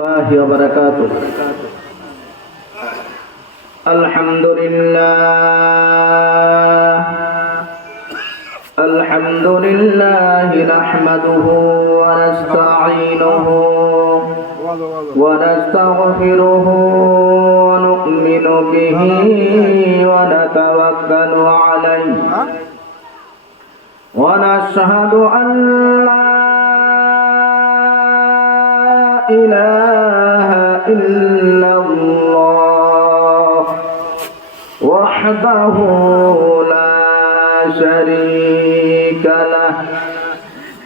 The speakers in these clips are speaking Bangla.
الله وبركاته. الحمد لله نحمده ونستعينه ونستغفره ونؤمن به ونتوكل عليه ونشهد أن لا إله إلا الله وحده لا شريك له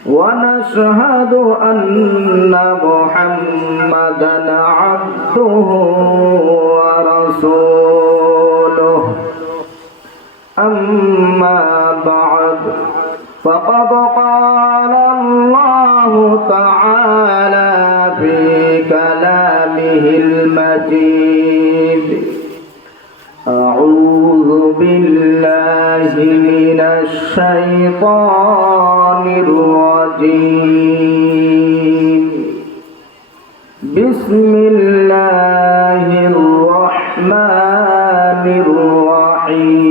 ونشهد أن محمدا عبده ورسوله أما بعد فقد قال الله تعالى في كلامه المجيد أعوذ بالله من الشيطان الرجيم بسم الله الرحمن الرحيم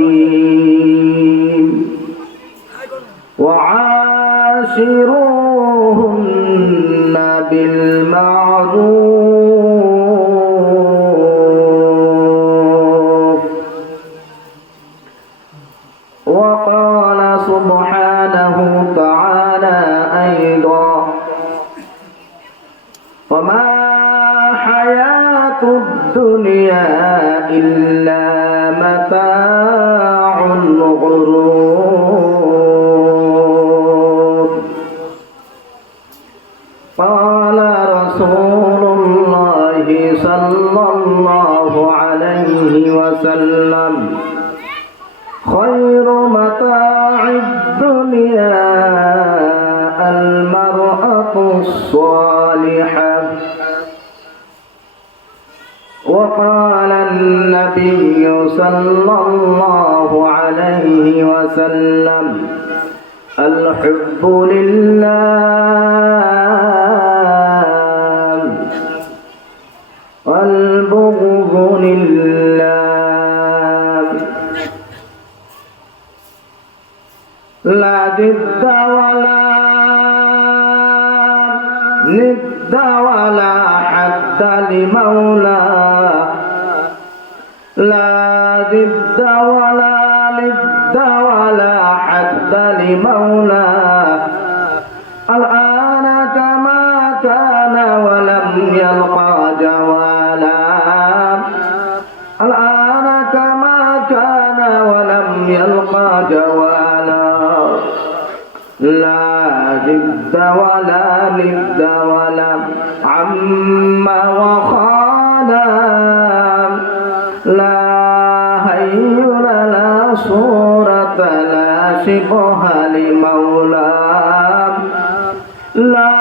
وعاشروهن بالمعروف وقال سبحانه تعالى أيضا وما حياة الدنيا إلا متاع الغرور قال رسول الله صلى الله عليه وسلم خير متاع الدنيا المرأة الصالحة وقال النبي صلى الله عليه وسلم الحب لله والبغض لله لا ضد ولا ند ولا حد لمولاه لا ضد ولا ند ولا حد لمولاه الآن كما كان ولم يلقى جوالا الآن كما كان ولم يلقى جوالا لا ضد ولا ند ولا عم وخالا لا هين لا صورة لا شبه لمولاه لا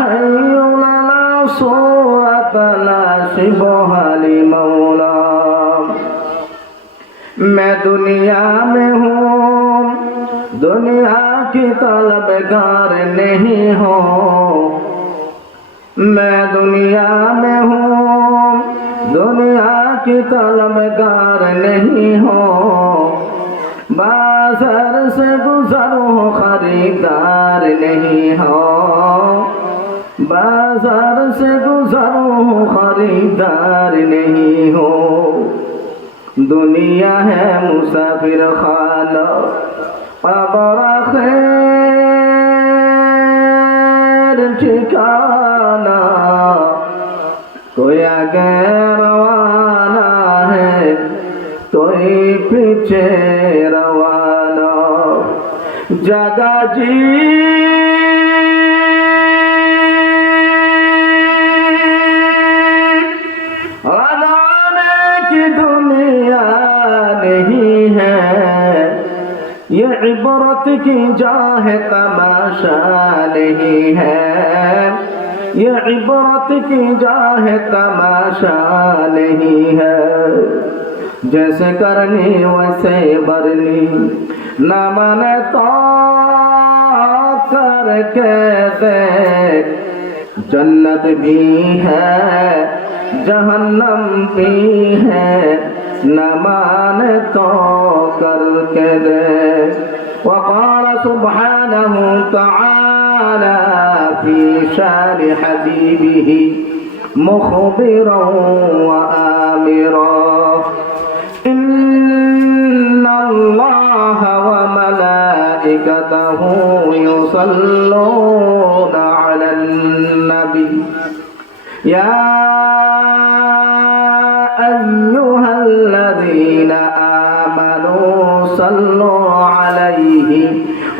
هين لا صورة لا شبه لمولاه मैं दुनिया में हूँ दुनिया की तलबगार नहीं हो मैं दुनिया में हूँ दुनिया की तलबगार नहीं हो बाजार से गुजरो खरीदार नहीं हो बाजार से गुजरो खरीदार नहीं हो दुनिया है मुसाफिर खाना कब्र खैर ठिकाना कोई आगे रवाना है कोई पीछे रवाना जगा जी दुनिया नहीं है ये इबरत की जाह तमाशा नहीं है ये इबरत की जाह तमाशा नहीं है जैसे करनी वैसे बरनी न माने तो करके देख जन्नत भी है जहन्नम भी है, न माने तो करके दे। وقال سبحانه تعالى في شان حبيبه مخبرا وآمرا إن الله وملائكته يصلون على النبي يا أيها الذين آمنوا صلوا عليه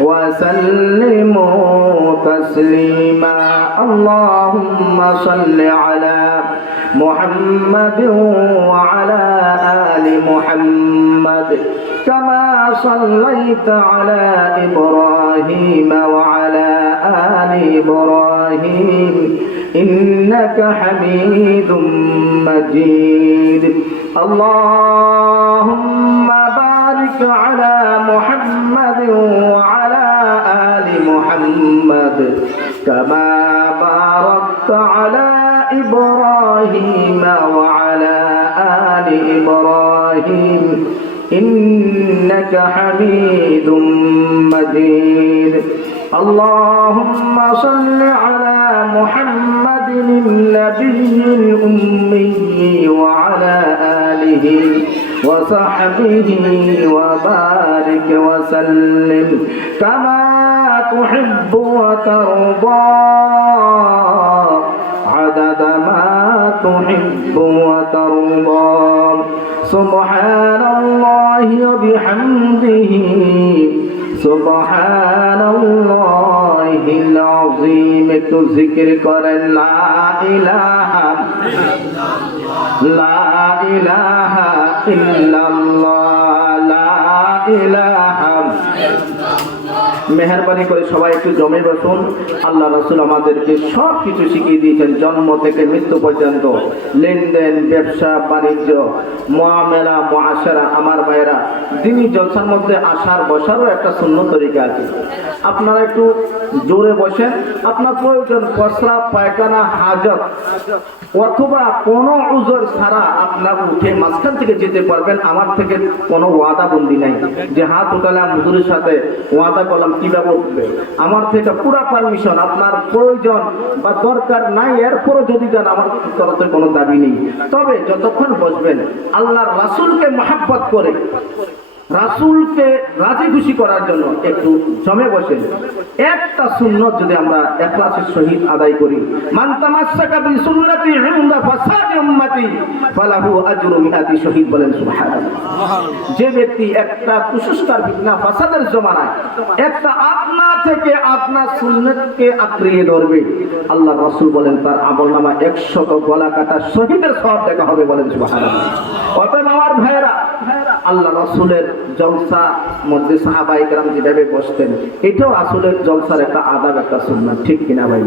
وسلموا تسليما اللهم صل على محمد وعلى آل محمد كما صليت على إبراهيم وعلى آل إبراهيم إنك حميد مجيد اللهم بارك على محمد وعلى آل محمد كما باركت على إبراهيم وعلى آل إبراهيم إنك حميد مجيد اللهم صل على محمد النبي الأمي وعلى آله وصحبه وبارك وسلم كما تحب وترضى عدد ما تحب وترضى سبحان الله وبحمده سبحان الله العظيم একটু জিকির করেন লা ইলাহা ইল্লাল্লাহ লা ইলাহা মেহেরবানি করে সবাই একটু জমে বসুন। আল্লাহ রাসূল আমাদেরকে সব কিছু শিখিয়ে দিয়েছেন, জন্ম থেকে মৃত্যু পর্যন্ত, লেনদেন, ব্যবসা বাণিজ্য, মুআমালা, মুআশারা। আমার ভাইয়েরা, দিনী জলসার মধ্যে আসার বসারও একটা সুন্নত তরিকা আছে। আপনারা একটু জোরে বসেন, আপনার প্রয়োজন প্রস্রাব, পায়খানা, হাজত অথবা কোনো উযর ছাড়া আপনার উঠে মাঝখান থেকে যেতে পারবেন। আমার থেকে কোনো ওয়াদা বন্দি নাই যে হাত উঠালাম হুজুরের সাথে ওয়াদা করলাম কিভাবে উঠবে। আমার থেকে পুরা পারমিশন। আপনার প্রয়োজন বা দরকার নাই, এরপরও যদি যান আমার তরফে কোনো দাবি নেই। তবে যতক্ষণ বসবেন আল্লাহর রাসূলকে মহব্বত করে, রাসূলকে রাজি খুশি করার জন্য একটু জমে বসেন। একটা সুন্নত যদি আমরা ইখলাসের সহিত আদায় করি, মান তামাসসাকা বিসুন্নতি ইনদা ফাসাদি উম্মতি ফালাহু আজরু মিআতি শহীদ, বলেন সুবহানাল্লাহ। যে ব্যক্তি একটা কুসংস্কার, ফিতনা, ফাসাদের জমানায় একটা আপনা থেকে আপনার সুন্নতকে আঁকড়িয়ে ধরবে, আল্লাহর রাসূল বলেন তার আমলনামা 100 গলা কাটা শহীদের সওয়াব দেখা হবে, বলেন সুবহানাল্লাহ। অতএব আমার ভাইয়েরা, আল্লাহ রাসূলের জলসা মধ্যে সাহাবায়ে কেরাম যেভাবে বসতেন, এটাও রাসূলের জলসার একটা আদাব, একটা সুন্নাত, ঠিক কিনা ভাই?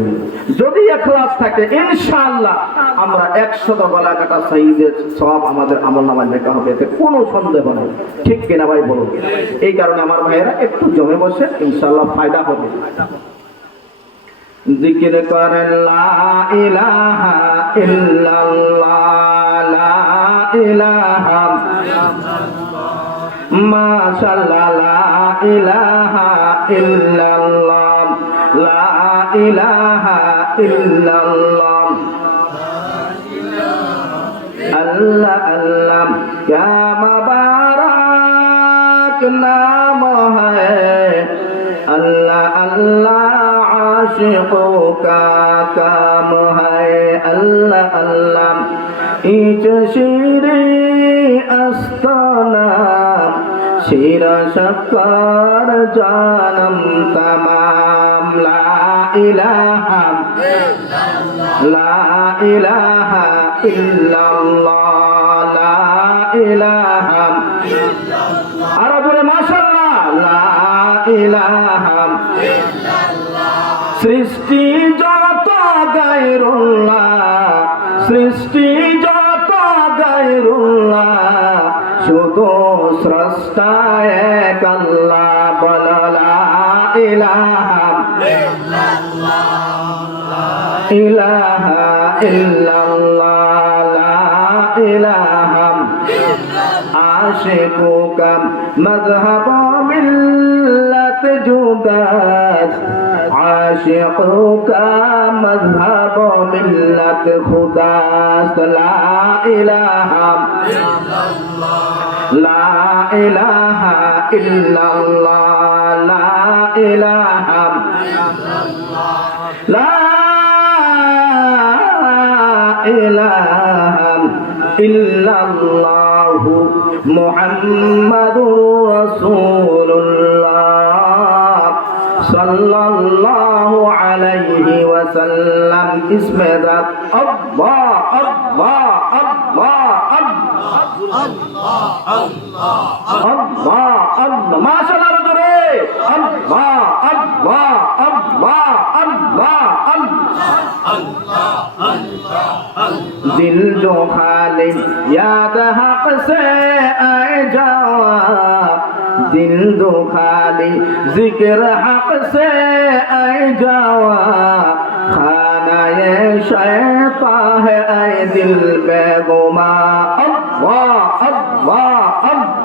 যদি ইখলাস থাকে ইনশাআল্লাহ আমরা 100 গলা কাটা শহীদের সওয়াব আমাদের আমলনামায় লেখা হবে, এতে কোনো সন্দেহ নেই, ঠিক কিনা ভাই বলুন? এই কারণে আমার ভাইয়েরা একটু জমে বসে, ইনশাআল্লাহ ফায়দা হবে। জিকির করেন লা ইলাহা ইল্লাল্লাহ লা ইলাহা মাশাআল্লাহ লা ইলাহা ইল্লাল্লাহ লা ইলাহা ইল্লাল্লাহ আল্লাহ আল্লাহ क्या मुबारक नाम है अल्लाह अल्लाह आशिकों का काम है अल्लाह अल्लाह इच शीरे अस्ताना शीरा शक्कर जानम तमाम ला इलाहा इल्लल्लाह ला इलाहा আর বলে মাশাআল্লাহ লা ইলাহা সৃষ্টি যত গায়রুল্লাহ সৃষ্টি যত গায়রুল্লাহ শুধু স্রষ্টা এক আল্লাহ বল লা ইলাহা ইল্লাল্লাহ ইলাহা ইল্লাল্লাহ লা ইলাহা আশিকুকা মাযহাব মিল্লাত জুদাস আশিকুকা মাযহাব মিল্লাত খুদাস লা ইলাহা লা ইলাহা ইল্লাল্লাহ লা ইলাহা লা ইলাহা ইল্লাল্লাহ মুহাম্মাদুর রাসূলুল্লাহ সাল্লাল্লাহু আলাইহি ওয়াসাল্লাম ইসমে জাত আল্লাহ আল্লাহ আল্লাহ আল্লাহ আল্লাহ মাশাআল্লাহ রে আল্লাহ আল্লাহ আল্লাহ আল্লাহ दिल जो खाली याद हक से आए जावा दिल जो खाली जिक्र हक से आए जावा खाना ये शैता है आए दिल पे गुमा अल्लाह अल्लाह अल्लाह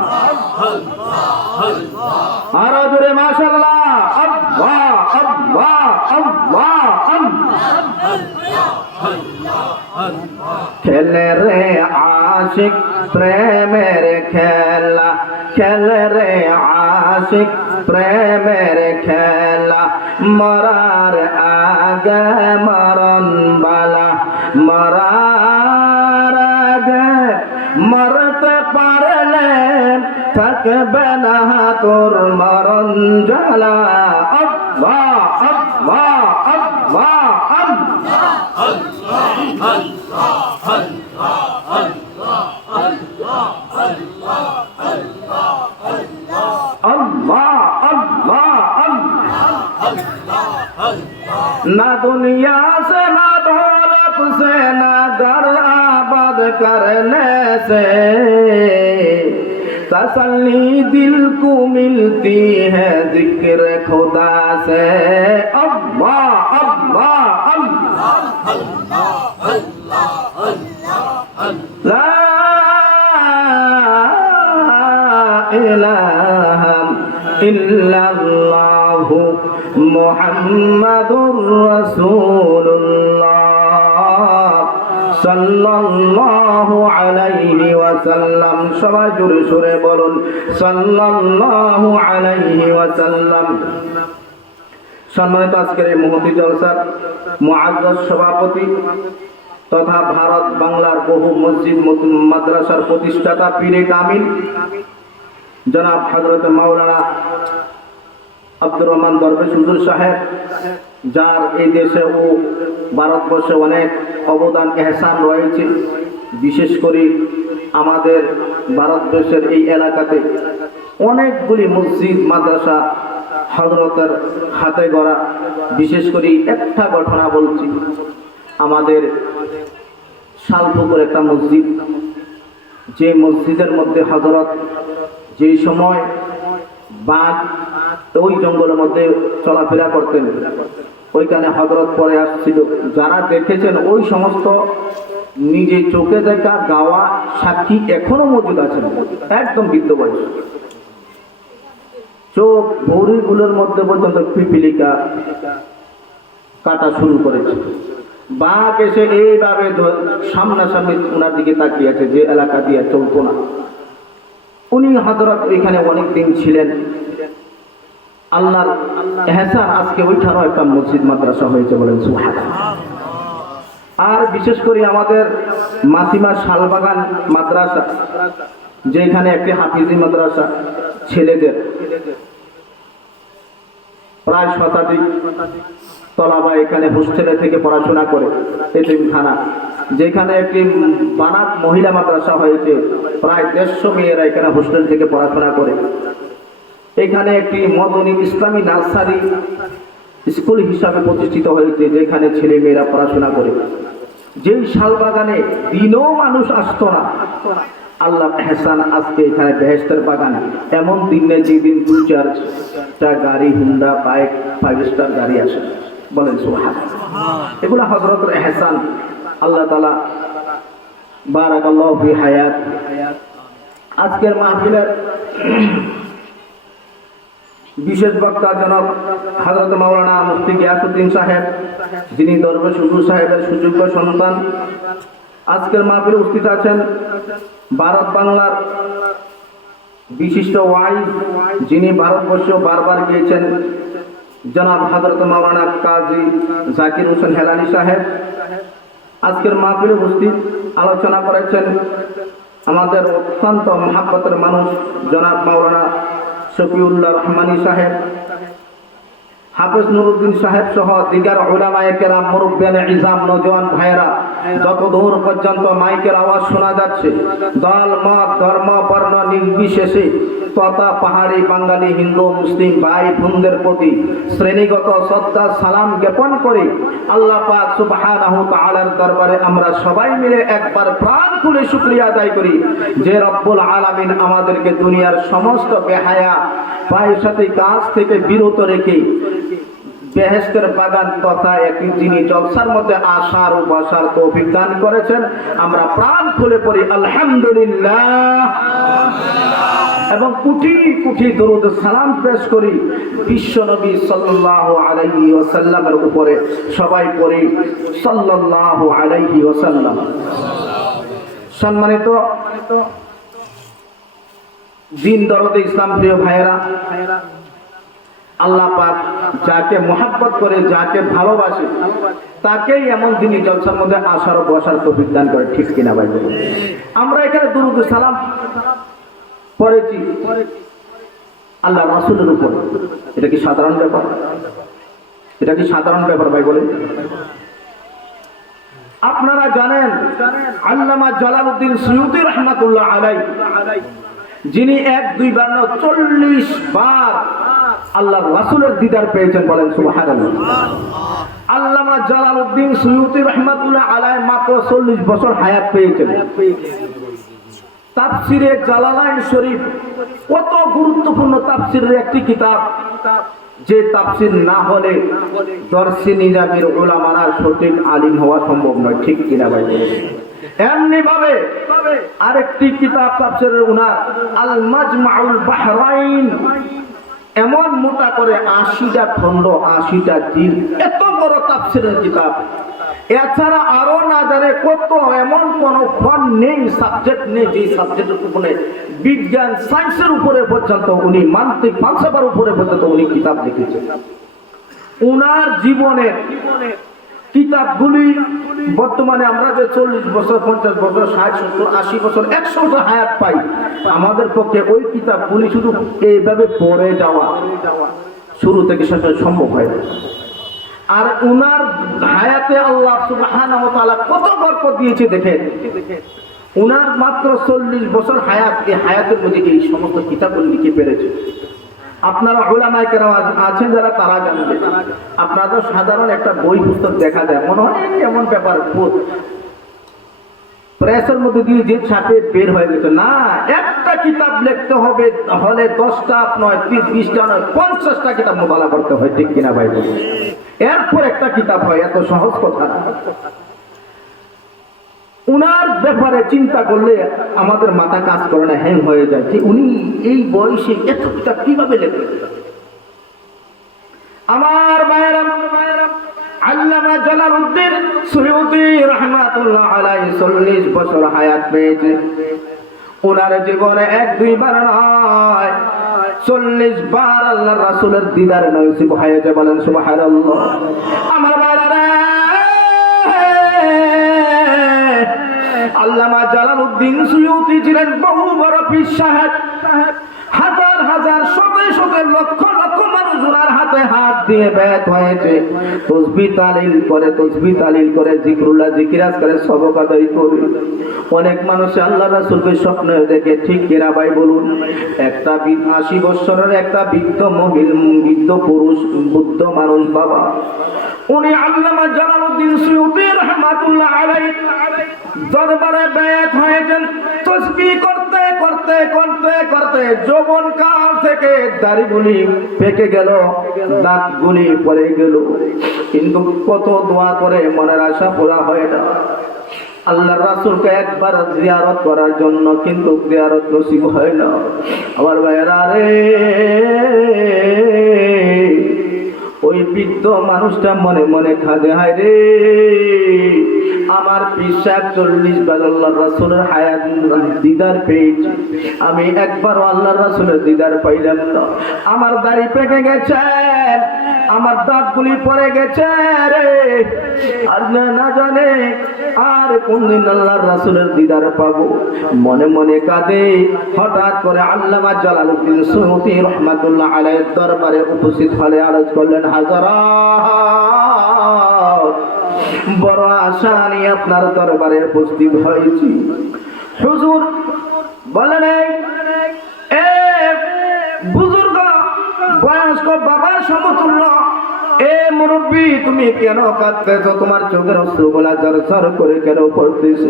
माशाअल्लाह अल्लाह अल्लाह अल्लाह खेले रे आशिक प्रेमेर खेला खेल रे आशिक प्रेमेर खेला मरार आगे मरन बाला मरार आगे मरते पारले थकबे ना तोर मरन जाला अल्लाह अल्लाह अल्लाह ना दुनिया से ना दौलत से ना घर आबाद करने से तसल्ली दिल को मिलती है जिक्र खुदा से अल्लाह अल्लाह ला इलाहा इल्लल्लाह मुहम्मदुर रासूलुल्लाह সাল্লাল্লাহু আলাইহি ওয়াসাল্লাম সবাই জোরে সুরে বলুন সাল্লাল্লাহু আলাইহি ওয়াসাল্লাম। সম্মানিত আজকের এই মহতী জলসার মুআজ্জাজ সভাপতি তথা ভারত বাংলার বহু মসজিদ মাদ্রাসার প্রতিষ্ঠাতা পীরে কামিল জনাব হযরত মাওলানা আব্দুর রহমান দরবেশ হুজুর সাহেব, যার এই দেশে ও ভারতবর্ষে অনেক অবদান এহসান রয়েছে, বিশেষ করে আমাদের ভারতবর্ষের এই এলাকাতে অনেকগুলি মসজিদ মাদ্রাসা হযরতের হাতে গড়া। বিশেষ করে একটা ঘটনা বলছি, আমাদের শালপুকুর একটা মসজিদ, যে মসজিদের মধ্যে হযরত যেই সময় বাঘ ওই জঙ্গলের মধ্যে চলাফেরা করতেন, ওইখানে হযরত পরে আসছিল। যারা দেখেছেন ওই সমস্ত নিজে চোখে দেখা গাওয়া সাক্ষী এখনো মজুদ আছেন, একদম বৃদ্ধ বয়স, চোখ ভৌরিগুলোর মধ্যে পর্যন্ত পিপিলিকা কাটা শুরু করেছে। বাঘ এসে এইভাবে সামনাসামনি ওনার দিকে তাকিয়ে আছে, যে এলাকা দিয়ে চলতো না। উনি হযরত ওইখানে অনেক দিন ছিলেন। আল্লাহর এহসান, আজকে ওইখানেও একটা মসজিদ মাদ্রাসা হয়েছে, বলেন সুবহানাল্লাহ। আর বিশেষ করে আমাদের মাসিমা শালবাগান মাদ্রাসা, যেখানে একটি হাফিজি মাদ্রাসা ছেলেদের, প্রায় শতাধিক তলাবা এখানে হোস্টেলে থেকে পড়াশোনা করে, এতিমখানা, যেখানে একটি বানাত মহিলা মাদ্রাসা হয়েছে, প্রায় 150 মেয়েরা এখানে হোস্টেল থেকে পড়াশোনা করে। এখানে একটি মদনী ইসলামী নার্সারি স্কুল হিসাবে প্রতিষ্ঠিত হয়েছে, যেখানে ছেলে মেয়েরা পড়াশোনা করে। যেই শালবাগানে দিনও মানুষ আসতো না, আল্লাহ এহসান, আজকে এখানে বেহেশতের বাগান। এমন দিন নেই যেদিন 2-4টা গাড়ি, হুন্ডা, বাইক, 5 স্টার গাড়ি আসে। বলেন সুবহানাল্লাহ। এগুলো হযরতের ইহসান। আল্লাহ তাআলা বারাকাল্লাহু ফি হায়াত। আজকের মাহফিলের বিশেষ বক্তা জনাব হযরত মাওলানা মুফতি গিয়াসউদ্দিন সাহেব, যিনি দরবেশ হুজুর সাহেবের সুযোগ্য সন্তান। আজকের মাহফিলে উপস্থিত আছেন ভারত বাংলার বিশিষ্ট ওয়াইজ, যিনি ভারতবর্ষ বারবার গিয়েছেন, জনাব হযরত মাওলানা কাজী জাকির হোসেন হেলালি সাহেব। আজকের মাহফিলে উপস্থিত আলোচনা করেছেন আমাদের অত্যন্ত মহাব্বতের মানুষ জনাব মাওলানা শফিউল্লাহ রহমানী সাহেব, হাফেজ নুরুদ্দিন সাহেব সহ দিগার উলামায়ে কেরাম, মুরব্বিয়ানে ইজাম, নওজোয়ান ভাইয়েরা, যত দূর পর্যন্ত মাইকের আওয়াজ শোনা যাচ্ছে, দল মত ধর্ম বর্ণ নির্বিশেষে তথা পাহাড়ি বাঙালি হিন্দু মুসলিম ভাই বোনদের প্রতি শ্রেণীগত শ্রদ্ধা সালাম জ্ঞাপন করে আল্লাহ পাক সুবহানাহু তাআলার দরবারে আমরা সবাই মিলে একবার প্রাণ খুলে শুকরিয়া আদায় করি যে রব্বুল আলামিন আমাদেরকে দুনিয়ার সমস্ত বেহায়া পয়সাতি কাজ থেকে বিরত রেখে বেহেশতের বাগান তথা একই যিনি জলসার মধ্যে আসার ও বসার তৌফিক দান করেছেন। আমরা প্রাণ খুলে পড়ি আলহামদুলিল্লাহ এবং কোটি কোটি দরুদ সালাম পেশ করি বিশ্বনবী সাল্লাল্লাহু আলাইহি ওয়াসাল্লামের উপরে। সবাই পড়ি সাল্লাল্লাহু আলাইহি ওয়াসাল্লাম। সম্মানিত দিন দরদে ইসলাম প্রিয় ভাইয়েরা, আল্লাহ পাক যাকে মহব্বত করে, যাকে ভালোবাসে, তাকেই এমন দিনই জলসার মধ্যে আসার ও বসার তৌফিক দান করে। ঠিক কিনা ভাই? আমরা এখানে দুরূদ সালাম পড়েছি আল্লাহ রাসূলের উপর। এটা কি সাধারণ ব্যাপার? এটা কি সাধারণ ব্যাপার ভাই বলেন? আপনারা জানেন আল্লামা জালালউদ্দিন সুয়ুতী রাহমাতুল্লাহ আলাইহি, যিনি 1-2 বার না 40 বার আল্লাহর রাসূলের দিদার পেয়েছেন। বলেন সুবহানাল্লাহ। আল্লামা জালালউদ্দিন সুয়ুতী রাহমাতুল্লাহ আলাইহি মাত্র 40 বছর হায়াত পেয়েছেন। তাফসিরে জালালাইন শরীফ কত গুরুত্বপূর্ণ তাফসিরের একটি কিতাব, যে তাফসির না হলে দরসি নিজামের উলামারা সঠিক আলিম হওয়া সম্ভব নয়। ঠিক কিনা ভাই? এমনি ভাবে আরেকটি কিতাব তাফসিরের উনার আল মাজমাউল বাহরাইন, এমন মোটা করে 80টা খণ্ড, 80টা জিল, এত বড় তাফসিরের কিতাব। এছাড়া আরো না জানে কত, এমন কোন ফন নেই, সাবজেক্ট নেই যে সাবজেক্টের উপরে বিজ্ঞান সায়েন্সের উপরে পর্যন্ত উনি, মানতিক ফালসাফার উপরে পর্যন্ত উনি কিতাব লিখেছেন। উনার জীবনের কিতাবগুলি বর্তমানে আমরা যে 40 বছর 50 বছর 60 70 80 বছর 100 বছর হায়াত পাই, আমাদের পক্ষে ওই কিতাবগুলি শুধু এইভাবে পড়ে যাওয়া শুরু থেকে শেষ সম্ভব হয় না। আর উনার হায়াতে আল্লাহ সুবহানাহু ওয়া তাআলা কত বরকত দিয়েছে দেখেন। উনার মাত্র 40 বছর হায়াত, এই হায়াতের মধ্যে এই সমস্ত কিতাবগুলি লিখে পেরেছে। আপনারা উলামায়ে কেরাম আছেন যারা, তারা জানবেন। আপনাদের সাধারণ একটা বই পুস্তক দেখা যায়, মনে হয় এমন ব্যাপার প্রেসের মধ্যে দিয়ে যে ছাপে বের হয়ে গেছে। না, একটা কিতাব লিখতে হবে হলে 10টা নয়, 20টা নয়, 50টা কিতাব মোতালা করতে হয়। ঠিক কিনা ভাই? এরপর একটা কিতাব হয়, এত সহজ কথা না। উনার ব্যাপারে চিন্তা করলে আমাদের মাথা কাজ করে না, হ্যাং হয়ে যায় যে উনি এই বয়সে এত কিতাব কিভাবে লেখেন। আমার ভাইয়েরা, আল্লামা জালালউদ্দিন সুয়ুতী রাহমাতুল্লাহ আলাইহি 40 বছর হায়াত পেয়েছে। ওনার জীবনে 1-2 বার নয়, 40 বার আল্লাহর রাসূলের দিদার নসিব হয়েছে। বলেন সুবহানাল্লাহ। আমার ভাইয়েরা, আল্লামা জালালউদ্দিন সুয়ুতী ছিলেন বহু বড় পীর সাহেব। হাজার হাজার শত শত লক্ষ লক্ষ মানুষ ওনার হাতে হাত দিয়ে বেত হয়েছে। তাসবিহ তালিল করে জিকরুল্লাহ জিকিরাজ করে, সবক আদায় করে। অনেক মানুষ আল্লাহ রাসূলকে স্বপ্নে দেখে। ঠিক কিনা ভাই বলুন? একটা 80 বছরের একটা বৃদ্ধ পুরুষ, বুদ্ধ মানুষ বাবা, উনি আল্লামা জালালউদ্দিন সুয়ুতী রাহমাতুল্লাহ আলাইহি দরবারে বেত হয়েছেন। তাসবিহ করতে করতে করতে করতে করতে যৌবন কাল থেকে দাড়িগুলি পেকে গেল, দাঁতগুলি পড়ে গেল, কিন্তু কত দোয়া করে মনের আশা পুরা হয় না। আল্লাহর রাসূলকে একবার জিয়ারত করার জন্য, কিন্তু জিয়ারত নসিব হয় না। আমার ভাইয়েরা রে, ওই বৃদ্ধ মানুষটা মনে মনে কাঁদে, হায় রে আমার পিসাব 40 বার আল্লাহর রাসূলের হায়াত দিদার পেয়েছি, আমি একবারও আল্লাহর রাসূলের দিদার পাইলাম না। আমার দাড়ি পেকে গেছে, আমার দাঁতগুলি পড়ে গেছে রে, আর না জানে আর কোনদিন আল্লাহর রাসূলের দিদার পাবো। মনে মনে কাঁদে। হঠাৎ করে আল্লামা জালালউদ্দিন সুয়ুতী রাহমাতুল্লাহ আলাইহির দরবারে উপস্থিত হলে আরজ করলেন, হাজরাত, বড় আশা নিয়ে আপনার দরবারে উপস্থিত হয়েছি। হুজুর বলেন, এ বুজুর্গ বয়স্ক বাবার সমতুল্য এ মুরব্বী, তুমি কেন কাঁদতেছো? তোমার চোখের অশ্রুগুলা ঝরঝর করে কেন পড়তেছে?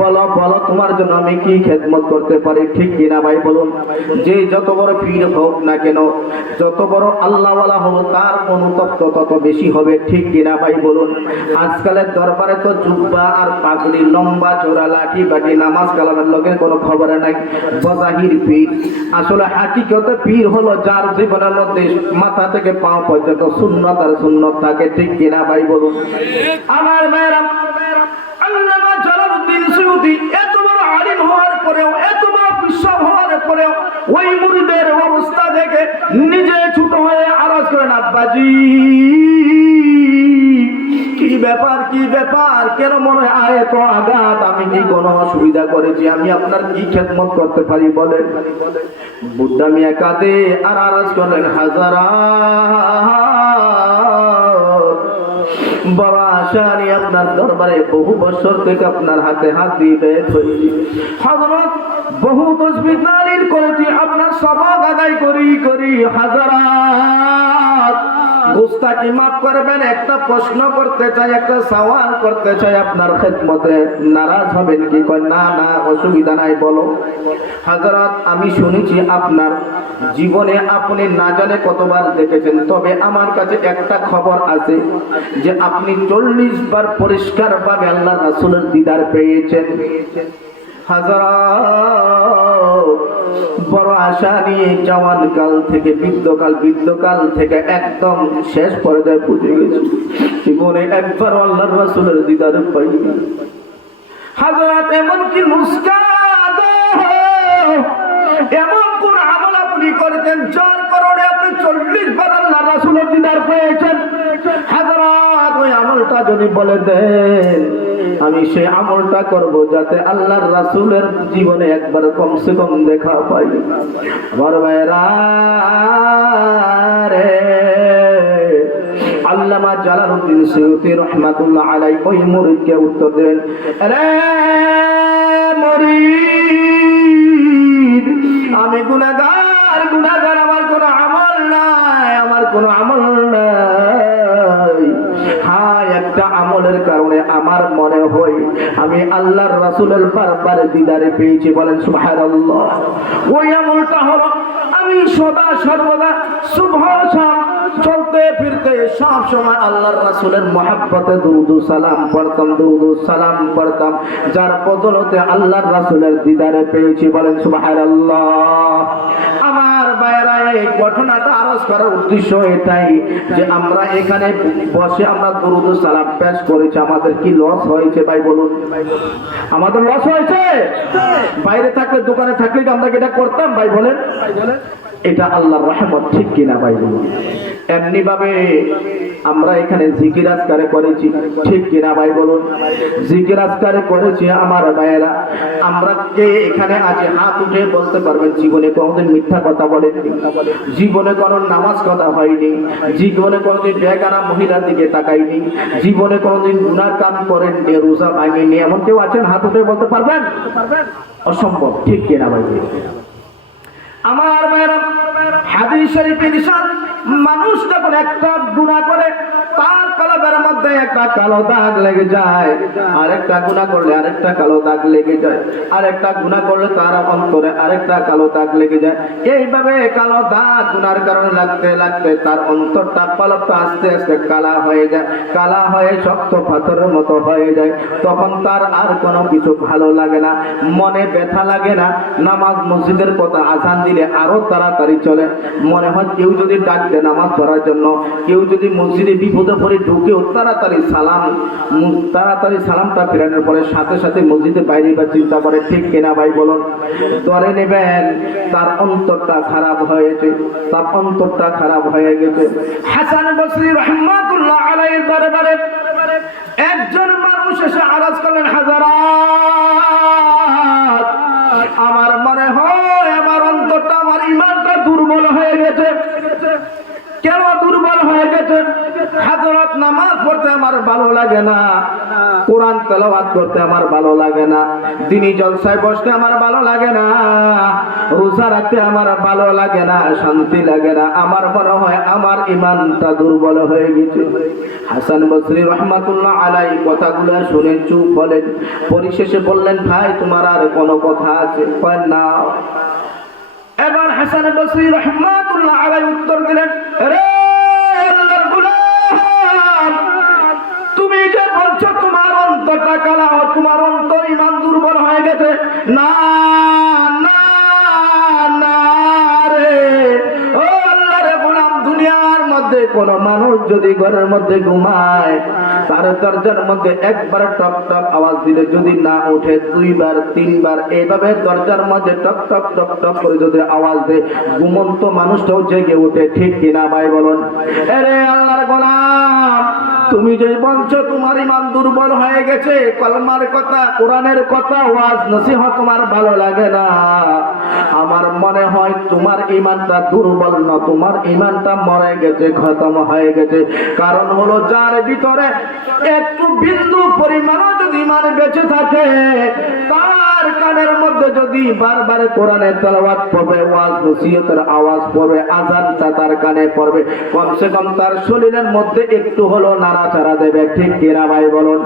বলো বলো, তোমার জন্য আমি কি খেদমত করতে পারি? ঠিক কিনা ভাই বলুন? যে যত বড় পীর হোক না কেন, যত বড় আল্লাহওয়ালা হোক, তার অনুতপ্ত তত বেশি হবে। ঠিক কিনা ভাই বলুন? আজকালের দরবারে তো জুব্বা আর পাগড়ি, লম্বা চোরা লাঠি বাটি, নামাজ কালামের লোকের কোনো খবর নাই। বজাহির পীর, আসলে হাকিকতে পীর হলো যার জীবনের মধ্যে মাথা থেকে পা পর্যন্ত সুন্নাত আর সুন্নাত থাকে। ঠিক কিনা ভাই বলুন? আমার মেয়েরা, আল্লামা জালালউদ্দিন সুয়ুতী এত বড় আলিম হওয়ার পরেও, এত বড় বিশ্বব হওয়ার পরেও ওই মুরিদের অবস্থা দেখে নিজে ছোট হয়ে আরজ করেন, আব্বাজি কি ব্যাপার, কি ব্যাপার, কেন মনে হয় এত আঘাত? আমি কি কোনো অসুবিধা করেছি? আমি আপনার কি খেদমত করতে পারি বলেন? বুদ্ধা মিয়া কাঁদে আর আরজ করলেন, হাজারাত, বড় আশা নিয়ে আপনার দরবারে বহু বছর থেকে আপনার হাতে হাত দিয়ে বের হয়েছি। হযরত বহু তাসবিহ তাহলিল করেছি, আপনার সবক আদায় করি। হাজারাত, গুস্তাখি মাফ করবেন, একটা প্রশ্ন করতে চাই, একটা সওয়াল করতে চাই, আপনার খেদমতে নারাজ হবেন কি? কয় না না, অসুবিধা নাই, বলো। হযরত, আমি শুনেছি আপনার জীবনে আপনি না জানে কতবার দেখেছেন, তবে আমার কাছে একটা খবর আছে যে আপনি 40 বার পরিষ্কার ভাবে আল্লাহর রাসূলের দিদার পেয়েছেন। হযরত, বড় আশা নিয়ে জওয়ান কাল থেকে বৃদ্ধকাল থেকে একদম শেষ পর্যায়ে পৌঁছে গেছি, জীবনে একবার আল্লাহর রাসূলের দিদার পাইনি। হযরত, এমন কি মুস্কাদ, এমন কোন আমল আপনি করেছেন যার কারণে আপনি 40 বার আল্লাহর রাসূলের দিদার পেয়েছেন? হযরত, ওই আমলটা যদি বলে দেন, আমি সেই আমলটা করব যাতে আল্লাহর রাসূলের জীবনে একবার কমসে কম দেখা পাই। আমার ভাইরা রে, আল্লামা জালালউদ্দিন সুয়ুতী রাহমাতুল্লাহ আলাইহি ওই মুরিদকে উত্তর দিলেন, রে মুরিদ, আমি গুনাহগার, আমার কোনো আমল নাই, হ্যাঁ একটা আমলের কারণে আমার মনে হয় আমি আল্লাহর রাসূলের বারবার দিদারে পেয়েছি। বলেন সুবহানাল্লাহ। ওই আমলটা হলো, আমি সদা সর্বদা শুভ চলতে ফিরতে সব সময় আল্লাহর রাসূলের মহব্বতে দুরূদ সালাম পড়তাম, যার বদৌলতে আল্লাহর রাসূলের দিদারে পেয়েছি। বলেন সুবহানাল্লাহ। আমার ভাইরা, এই ঘটনাটা আরজ করার উদ্দেশ্য এটাই যে আমরা এখানে বসে আমরা দুরূদ সালাম পেশ করেছি, আমাদের কি লস হয়েছে ভাই বলুন? আমাদের লস হয়েছে? বাইরে থাকলে, দোকানে থাকলে আমরা এটা করতাম ভাই বলেন? এটা আল্লাহর রহমত। ঠিক কিনা ভাই বলুন? এমনি ভাবে আমরা এখানে জিকির আজকারে করেছি। ঠিক কিনা ভাই বলুন? জিকির আজকারে করেছি। আমার ভাইয়েরা, আমরা কে এখানে আজ হাত উঠে বলতে পারবেন জীবনে কোনোদিন মিথ্যা কথা বলেননি, জীবনে কোনো নামাজ কথা হয়নি, জীবনে কোনোদিন বেগানা মহিলার দিকে তাকাইনি, জীবনে কোনোদিন গুনার কাম করেননি, রোজা ভাঙেনি, এমন কেউ আছেন হাত উঠে বলতে পারবেন? অসম্ভব। ঠিক কিনা ভাই? আমার ভাইরা, হাদিস শরীফে ইরশাদ, মানুষ যখন একটা গুনাহ করে তার কলবের মধ্যে একটা কালো দাগ লেগে যায়, আরেকটা গুনাহ করলে আরেকটা কালো দাগ লেগে যায়, আরেকটা গুনাহ করলে তার অন্তরে আরেকটা কালো দাগ লেগে যায়। এইভাবে কালো দাগ গুনার কারণে লাগতে লাগতে তার অন্তরটা, কলবটা আস্তে আস্তে কালা হয়ে যায়, কালা হয়ে শক্ত পাথরের মতো হয়ে যায়। তখন তার আর কোনো কিছু ভালো লাগে না, মনে ব্যথা লাগে না। নামাজ মসজিদের কথা আজান দিলে আরো তাড়াতাড়ি চলে, মনে হয় কেউ যদি ডাক দেয় নামাজ পড়ার জন্য, কেউ যদি মসজিদে বিপদে পড়ে ঢুকেও তাড়াতাড়ি সালামটা ফেরানোর পরে সাথে সাথে মসজিদে বাইরে বা চিন্তা করে, ঠিক কিনা ভাই বলুন? ধরে নেবেন তার অন্তরটা খারাপ হয়েছে, তার অন্তরটা খারাপ হয়ে গেছে। হাসান বসরি রাহমাতুল্লাহ আলাইহির দরবারে একজন মানুষ এসে আরজ করলেন, হাজারাত, আমার মনে হয় আমার অন্তরটা, আমার ঈমানটা দুর্বল হয়ে গেছে। কেন দুর্বল হয়ে গেছে? হযরত নামাজ পড়তে আমার ভালো লাগে না, কোরআন তেলাওয়াত করতে আমার ভালো লাগে না, দ্বীনি জলসায় বসতে আমার ভালো লাগে না, রোজা রাখতে আমার ভালো লাগে না, শান্তি লাগে না। আমার মনে হয় আমার ঈমানটা দুর্বল হয়ে গেছে। হাসান বসরি রাহমাতুল্লাহ আলাইহি কথাগুলো শুনে চুপ হলেন। পরিশেষে বললেন, ভাই তোমার আর কোনো কথা আছে? কয় না। এবার হাসান বসরি রাহমাতুল্লাহ আলাইহি উত্তর দিলেন, রে আল্লাহর গোলাম, তুমি যে বলছো তোমার অন্তরটা কালা, তোমার অন্তর ঈমান দুর্বল হয়ে গেছে, না না না রে, ও আল্লাহর গোলাম, দুনিয়ার মধ্যে কোন মানুষ যদি ঘরের মধ্যে ঘুমায়, তার দরজার মধ্যে একবার টক টক আওয়াজ দিলে যদি না ওঠে, দুইবার তিনবার এইভাবে দরজার মধ্যে টক টক টক টক করে যদি আওয়াজ দেয়, ঘুমন্ত মানুষটাও জেগে ওঠে, ঠিক কিনা ভাই বলুন? আরে আল্লাহর গোলাম, তুমি যে বলছো তোমার ঈমান দুর্বল হয়ে গেছে, কলমার কথা, কোরআনের কথা, ওয়াজ নসিহত তোমার ভালো লাগে না, আমার মনে হয় তোমার ঈমানটা দুর্বল না, তোমার ঈমানটা মরে গেছে, খতম হয়ে গেছে। কারণ হলো যার ভিতরে একটু বিন্দু পরিমাণও যদি ঈমান বেঁচে থাকে, তার কানের মধ্যে যদি বারবার কোরআনের তেলাওয়াত পড়বে, ওয়াজ নসিহতের আওয়াজ পড়বে, আযানটা তার কানে পড়বে, কমসে কম তার শরীরের মধ্যে একটু হলো নাড়াচাড়া দেবে, ঠিক কিনা ভাই বলুন?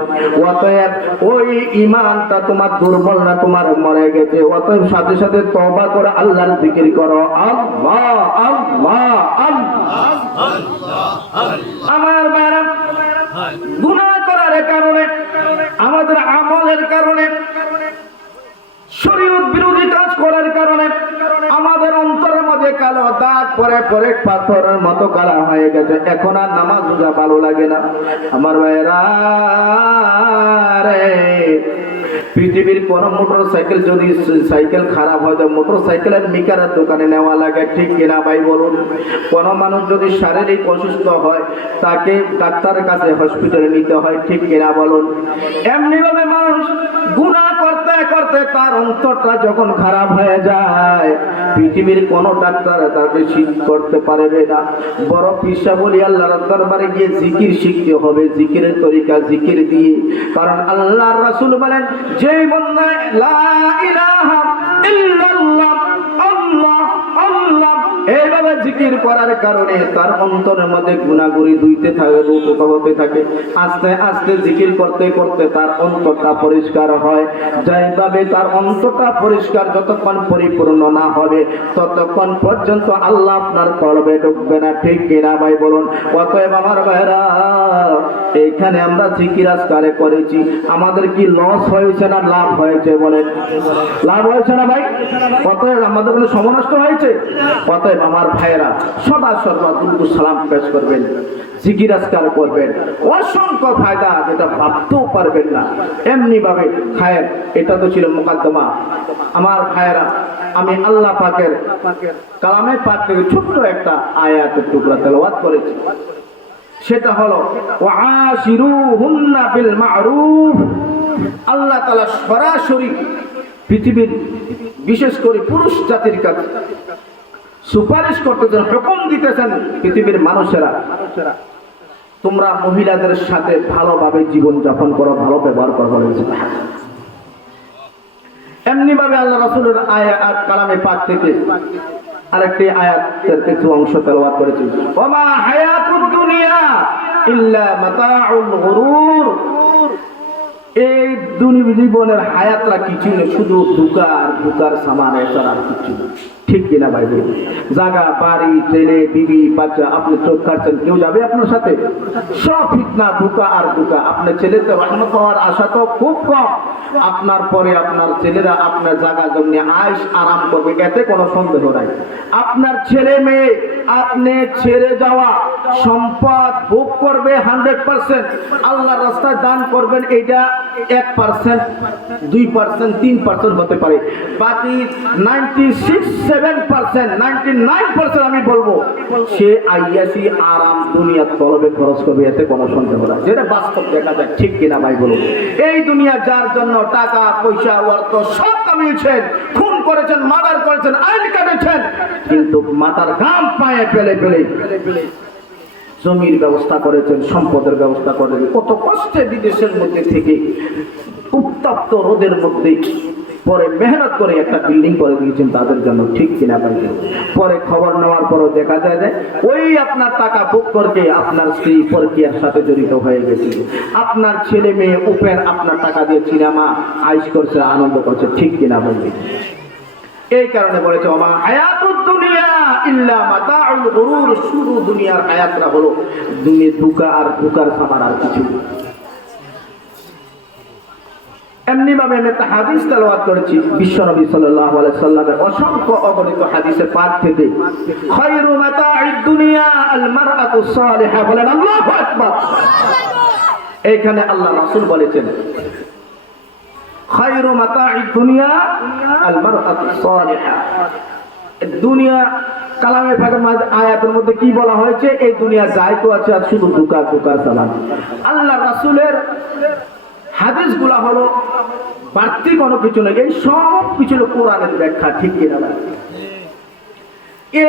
অতএব ওই ঈমানটা তোমার দুর্বল না, তোমার মরে গেছে। অতএব সাথে সাথে তওবা করে আল্লাহর জিকির করো, আল্লাহ আল্লাহ আল্লাহ। আমার ভাইরা, গুনাহ করার কারণে, আমাদের আমলের কারণে, শরীয়ত বিরোধী কাজ করার কারণে আমাদের অন্তরের মধ্যে কালো দাগ পরে পরে পাথরের মতো কালা হয়ে গেছে। এখন আর নামাজ রোজা ভালো লাগে না। আমার ভাইরা রে, পৃথিবীর কোন মোটরসাইকেল যদি সাইকেল খারাপ হয়, তো মোটরসাইকেলের মিকারের দোকানে নেওয়া লাগে, ঠিক কিনা ভাই বলুন? কোন মানুষ যদি শারীরিক অসুস্থ হয়, তাকে ডাক্তারের কাছে হসপিটালে নিতে হয়, ঠিক কিনা বলুন? এমনি ভাবে মানুষ গুনাহ করতে করতে তার অন্তরটা যখন খারাপ হয়ে যায়, পৃথিবীর কোন ডাক্তার তাকে ঠিক করতে পারবে না। বড় পিসা বলি আল্লাহর দরবারে গিয়ে জিকির শিখতে হবে, জিকিরের তরিকা জিকির দিয়ে। কারণ আল্লাহর রাসূল বলেন, যে বান্দা লা ইলাহা ইল্লাল্লাহ আল্লাহ আল্লাহ এইভাবে জিকির করার কারণে তার অন্তরের মধ্যে গুনাহগুলি ধুইতে থাকে, রূপ হতে থাকে। আস্তে আস্তে জিকির করতে করতে তার অন্তরটা পরিষ্কার হয়। যেভাবে তার অন্তরটা পরিষ্কার যতক্ষণ পরিপূর্ণ না হবে, ততক্ষণ পর্যন্ত আল্লাহ আপনার কলবে ঢুকবে না, ঠিক কিনা ভাই বলুন? অতএব আমার ভাইরা, এইখানে আমরা জিকির আজকারে করেছি, আমাদের কি লস হয়েছে না লাভ হয়েছে? বলেন, লাভ হয়েছে না ভাই? অতএব আমাদের কোনো সময় নষ্ট হয়েছে? অতএব আমার ভাইরা, সদা সর্বদা দুরূদ সালাম পেশ করবেন, জিকির আজকার করবেন, অসংখ্য ফায়দা যেটা ভাবতেও পারবেন না। এমনি ভাবে খায়ের, এটা তো ছিল মুকাদ্দমা। আমার ভাইরা, আমি আল্লাহ পাকের কালামে পাক থেকে ছোট্ট একটা আয়াতের টুকরা তেলাওয়াত করেছি। সেটা হলো ওয়াশিরুহুন্না বিল মা'রুফ। আল্লাহ তাআলা সরাসরি পৃথিবীর বিশেষ করে পুরুষ জাতির কাছে সুপারিশ করতেছেন, হুকুম দিতেছেন, পৃথিবীর মানুষেরা তোমরা মহিলাদের সাথে ভালোভাবে জীবন যাপন করো, ভালো ব্যবহার করো। এমনি ভাবে আল্লাহ রাসূলের আয়াত কালামে পাক থেকে আরেকটি আয়াতের কিছু অংশ তেলাওয়াত করেছি। ওমা হায়াতুদ দুনিয়া ইল্লা মাতাউল গুরুর। এই জীবনের হায়াতটা কিছু নেই, শুধু ধোকার সামান, এছাড়া আর কিছু নেই। ঠিক কিনা ভাই বলুন? জায়গা, বাড়ি, ছেলে, বিবি, বাচ্চা, আপনি চোখ কাটছেন, কেউ যাবে আপনার সাথে? সব ফিতনা, ধোকা আর ধোকা। আপনার ছেলেতে রহমত হওয়ার আশা তো খুব কম। আপনার পরে আপনার ছেলেরা আপনার জায়গা জন্য আয়েশ আরাম করবে, এতে কোনো সন্দেহ নাই। আপনার ছেলে মেয়ে আপনি ছেড়ে যাওয়া সম্পদ ভোগ করবে 100%। আল্লাহর রাস্তায় দান করবেন, এইটা 1%, 2%, 3% হতে পারে। বাকি 96-7%, 99% আমি বলবো সে আইয়াসি আরাম দুনিয়ার তলবে খরচ করবে, এতে কোনো সন্দেহ নাই। যেটা বাস্তব দেখা যায়। ঠিক কিনা ভাই বলুন? এই দুনিয়া যার জন্য টাকা পয়সা অর্থ সব কামিয়েছেন, খুন করেছেন, মার্ডার করেছেন, আইন কাটেছেন, কিন্তু মাথার ঘাম পায়ে ফেলে জমির ব্যবস্থা করেছেন, সম্পদের ব্যবস্থা করেছেন, কত কষ্টে বিদেশের মধ্যে থেকে উত্তপ্ত রোদের মধ্যে পরে মেহনত করে একটা বিল্ডিং করে দিয়েছেন তাদের জন্য। ঠিক কিনা ভাই? পরে খবর নেওয়ার পরও দেখা যায় যে ওই আপনার টাকা ভোগ করতে আপনার স্ত্রী পরকীয়ার সাথে জড়িত হয়ে গেছে, আপনার ছেলে মেয়ে ওপেন আপনার টাকা দিয়ে সিনেমা আইস করছে, আনন্দ করছে। ঠিক কিনা ভাই? এই কারণে বলেছে ওমা হায়াতুদ দুনিয়া ইল্লা মাতাউল গুরুর। শুধু দুনিয়ার হায়াতটা হলো দুনিয়া ধোঁকা আর ধোঁকার সামান, আর কিছু। এমনি ভাবে আমি একটা হাদিস তেলাওয়াত করেছি বিশ্বনবী সাল্লাল্লাহু আলাইহি সাল্লামের অসংখ্য অগণিত হাদিসের পাঠ থেকে। খায়রু মাতাঈদ দুনিয়া আল মারআতু সালিহা। বলেন আল্লাহু আকবার। এইখানে আল্লাহ রাসূল বলেছেন খায়রু মাতাঈদ দুনিয়া আল মারআতু সালিহা। দুনিয়া কালামে পাকের আয়াতের মধ্যে কি বলা হয়েছে? এই দুনিয়া যাই তো আছে আর শুধু ধোঁকার সালাম। আল্লাহ রাসূলের হাদিসগুলা হলো বাড়তি কোনো কিছু নেই, এই সব কিছু কোরআনের ব্যাখ্যা। ঠিক কিনা? এ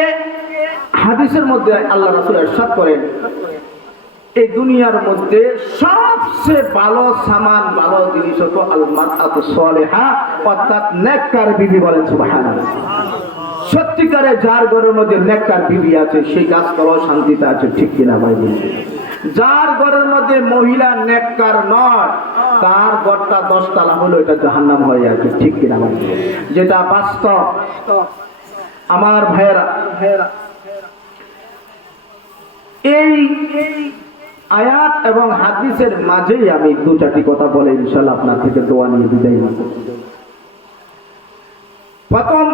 হাদিসের মধ্যে আল্লাহ রাসূল ইরশাদ করেন এই দুনিয়ার মধ্যে সবচেয়ে ভালো সামান, ভালো জিনিস হলো আল মারআতু সালিহা, অর্থাৎ নেককার বিবি। বলেন সুবহানাল্লাহ। সত্যিকারে যার ঘরের মধ্যে নেককার বিবি আছে সেই গাছতলাও শান্তিতে আছে। ঠিক কিনা ভাই? যার ঘরের মধ্যে মহিলা নেককার নয় তার ঘরটা 10 তলা হলো এটা জাহান্নাম হয়ে আছে। ঠিক কিনা ভাই? যেটা বাস্তব। আমার ভাইয়েরা, এই আয়াত এবং হাদিসের মাঝেই আমি 2-4টি কথা বলে ইনশাআল্লাহ আপনার থেকে দোয়া নিয়ে বিদায় নেব। প্রথম,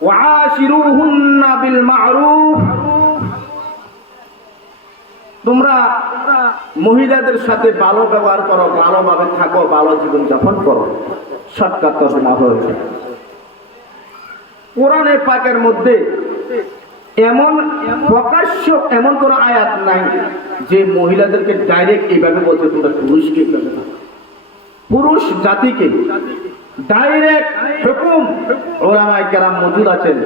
ওয়াশিরুহুন্না বিল মা'রুফ। তোমরা মহিলাদের সাথে ভালো ব্যবহার করো, ভালোভাবে থাকো, ভালো জীবন যাপন করো। শর্টকাট তর্জমা হয়েছে। কোরআনে পাকের মধ্যে এমন প্রকাশ্য এমন কোন আয়াত নাই যে মহিলাদেরকে ডাইরেক্ট এইভাবে বলছে তোমরা পুরুষকে এইভাবে থাকো। পুরুষ জাতিকে ডাইরেক্ট হুকুম উলামায়ে কেরাম মওজুদ আছেন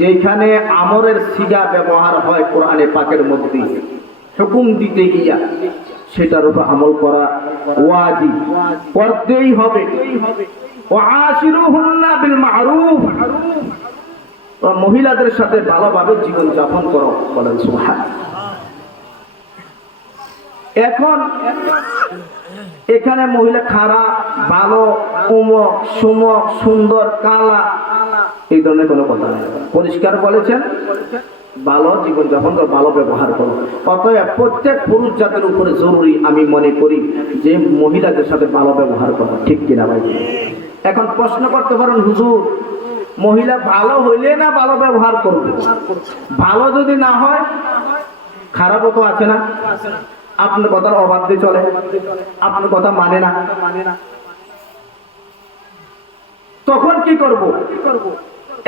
যেখানে আমরের সিগা ব্যবহার হয় কোরআনে পাকের মধ্যে হুকুম দিতে গিয়া সেটার উপর আমল করা ওয়াজিব, করতেই হবে। ওয়াশিরুহুন্না বিল মা'রুফ। মহিলাদের সাথে ভালোভাবে জীবন যাপন করো। বলেন সুবহানাল্লাহ। এখন এখানে মহিলা খারাপ, ভালো, উমক, সুমক, সুন্দর, কালা এই ধরনের কোনো কথা নেই। পরিষ্কার বলেছেন ভালো জীবন যাপন করো, ভালো ব্যবহার করো। অতএব প্রত্যেক পুরুষ জাতির উপরে জরুরি আমি মনে করি যে মহিলাদের সাথে ভালো ব্যবহার করো। ঠিক কিনা ভাই? এখন প্রশ্ন করতে পারেন হুজুর মহিলা ভালো হইলে না ভালো ব্যবহার করবে? ভালো যদি না হয় খারাপও তো আছে না? আপনার কথার অবাধ্য চলে, আপনার কথা মানে না, তখন কি করব?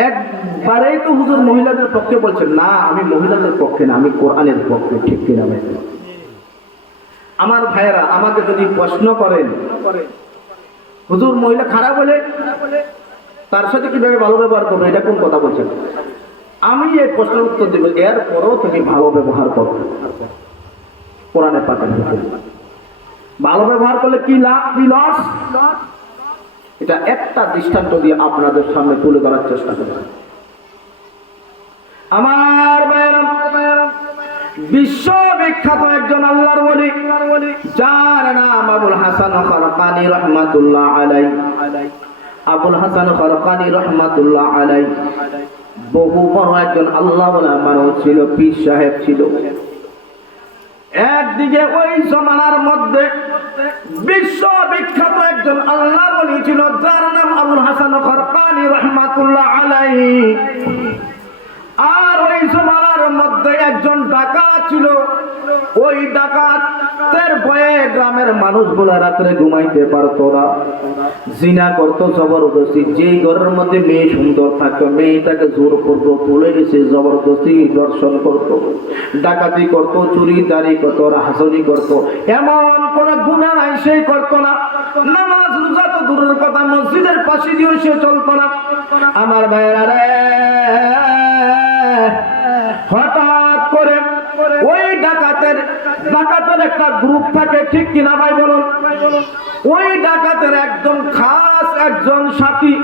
একবারেই তো হুজুর মহিলাদের পক্ষে বলছেন না, আমি মহিলাদের পক্ষে না, আমি কোরআনের পক্ষে। ঠিক কিনা ভাই? আমার ভাইয়েরা আমাকে যদি প্রশ্ন করেন হুজুর মহিলা খারাপ হলে তার সাথে কিভাবে ভালো ব্যবহার করবে, এটা কোন কথা বলছেন? আমি এই প্রশ্নের উত্তর দেব এরপরও তুমি ভালো ব্যবহার করো। কোরআনে পাকের হুকুম। ভালো ব্যবহার করলে কি লাভ কি লস, এটা একটা দৃষ্টান্ত দিয়ে আপনাদের সামনে তুলে ধরার চেষ্টা করি। আমার ভাইয়েরা, বিশ্ববিখ্যাত একজন আল্লাহর ওলি, যার নাম আবুল হাসান খরকানি রহমাতুল্লাহ আলাইহি। আবুল হাসান খরকানি রহমাতুল্লাহ আলাইহি বহু বড় একজন আল্লাহওয়ালা মানুষ ছিল, পীর সাহেব ছিল। একদিকে ওই জমানার মধ্যে বিশ্ববিখ্যাত একজন আল্লাহর ওলি ছিল, যার নাম আবুল হাসান খরকানি রহমাতুল্লাহ আলাইহি। আর ওই জমানার মধ্যে একজন ডাকাত ছিল। ওই ডাকাতের ভয়ে গ্রামের মানুষগুলা রাত্রে ঘুমাইতে পারতো না, জিনা করতো জবরদস্তি। যেই ঘরের মধ্যে মেয়ে সুন্দর থাকতো, মেয়েটাকে জোর করতো, তুলে এসে জবরদস্তি দর্শন করতো, ডাকাতি করতো, চুরি দাঁড়ি করতো, হাসনি করতো। এমন কোন গুনাহ নাই সে করতো না। নামাজ রোজা তো দূরের কথা, মসজিদের পাশে দিয়েও সে চলতো না। আমার ভাইরা রে, হঠাৎ করে ওই ডাকাতের একটা গ্রুপ থাকে, ঠিক কিনা ভাই বলুন? ওই ডাকাতের একদম খাস একজন সাথী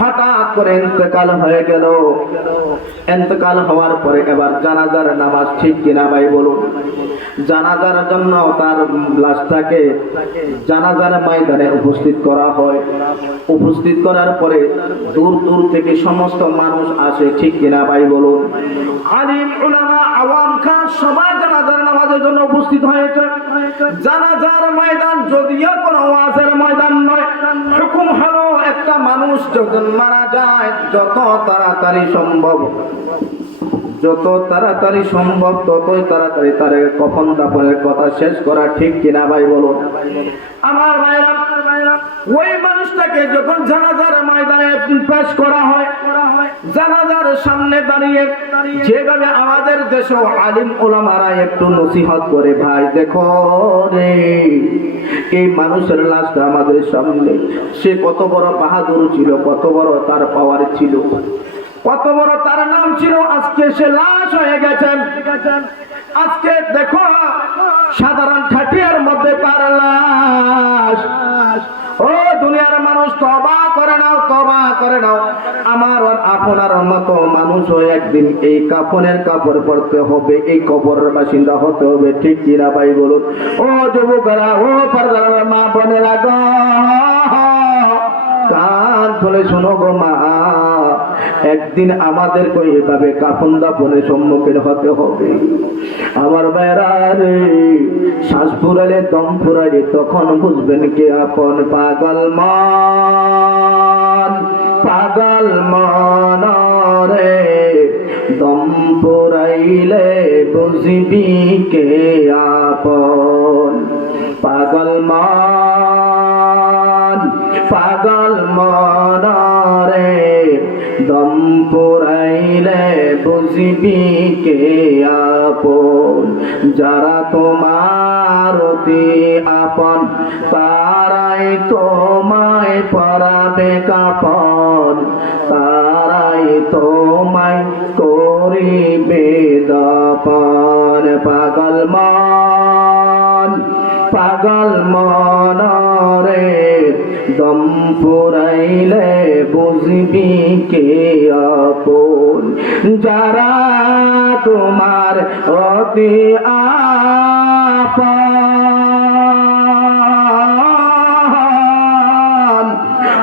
হঠাৎ করে ইন্তেকাল হয়ে গেল। ইন্তেকাল হওয়ার পরে এবার জানাজার নামাজ, ঠিক কিনা ভাই বলুন? জানাজার জন্য তার লাশটাকে জানাজার ময়দানে উপস্থিত করা হয়। উপস্থিত করার পরে দূর দূর থেকে সমস্ত মানুষ আসে, ঠিক কিনা ভাই বলুন? আলিম উলামা আওয়াম খান সবাই জানাজার নামাজের জন্য উপস্থিত হয়েছে। জানাজার ময়দান যদিও কোনো ওয়াজের ময়দান নয়, হুকুম হলো একটা মানুষ যখন মারা যায় যত তাড়াতাড়ি সম্ভব ততই তাড়াতাড়ি তার কফন দাফনের কথা শেষ করা, ঠিক কিনা ভাই বলুন? আমার ভাইরা, ওই মানুষটাকে যখন জানাজার ময়দানে পেশ করা হয়, জানাজার সামনে দাঁড়িয়ে যেভাবে আমাদের দেশে আলিম ওলামারা একটু নসিহত করে, ভাই দেখো রে, এই মানুষের লাশটা আমাদের সামনে, সে কত বড় বাহাদুর ছিল, কত বড় তার পাওয়ার ছিল, কত বড় তার নাম ছিল, আজকে সে লাশ হয়ে গেছেন। আজকে দেখো সাধারণ ঠাটিয়ার মধ্যে তার লাশ। ও দুনিয়ার মানুষ, তওবা করে নাও, তওবা করে নাও। আমার আর আপনার মতো মানুষও একদিন এই কাফনের কাপড় পরতে হবে, এই কবরের বাসিন্দা হতে হবে, ঠিক কিনা ভাই বলুন? ও যুবকেরা, ও পর্দার মা বোনেরা গো, কান খুলে শোনো গো মা, একদিন আমাদেরকে এভাবে কাফন দাফনের সম্মুখীন হতে হবে। আমার ভাইরা রে, শ্বাস ফুরালে, দম ফুরালে, তখন বুঝবেন কে আপন। পাগল মন রে, দম ফুরাইলে বুঝবি কে আপন। পাগল মন রে, দম পুরাইলে বুঝবি কে আপন। যারা তোমার অতি আপন, তারাই তোমায় পরাবে কাফন, তারাই তোমায় করিবে দাফন। পাগল মন রে, দম ফুরাইলে বুঝবি কে আপন। যারা তোমার অতি আপন,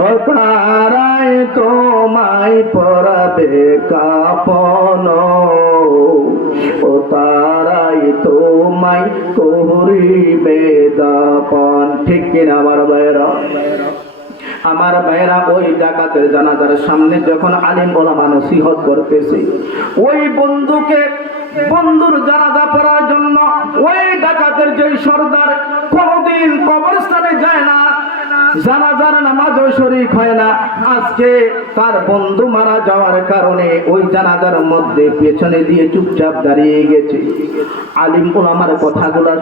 তারাই তোমায় পরাবে কাফন, ও তারাই তোমায় করিবে দাফন, ঠিক কিনা আমার ভাইরা? আমার ভাইরা, ওই ডাকাতের জানাজার সামনে যখন আলিম ওলামা নসিহত করতেছে, ওই বন্ধুর জানাজা পড়ার জন্য ওই ডাকাতের যে সর্দার কোনদিন কবরস্থানে যায় না, জানাজার নামাজও শরীক হয় না, আজকে তার বন্ধু মারা যাওয়ার কারণে ওই জানাজার মধ্যে পেছনে দিয়ে চুপচাপ দাঁড়িয়ে গেছে। আলিম ওলামার কথাগুলা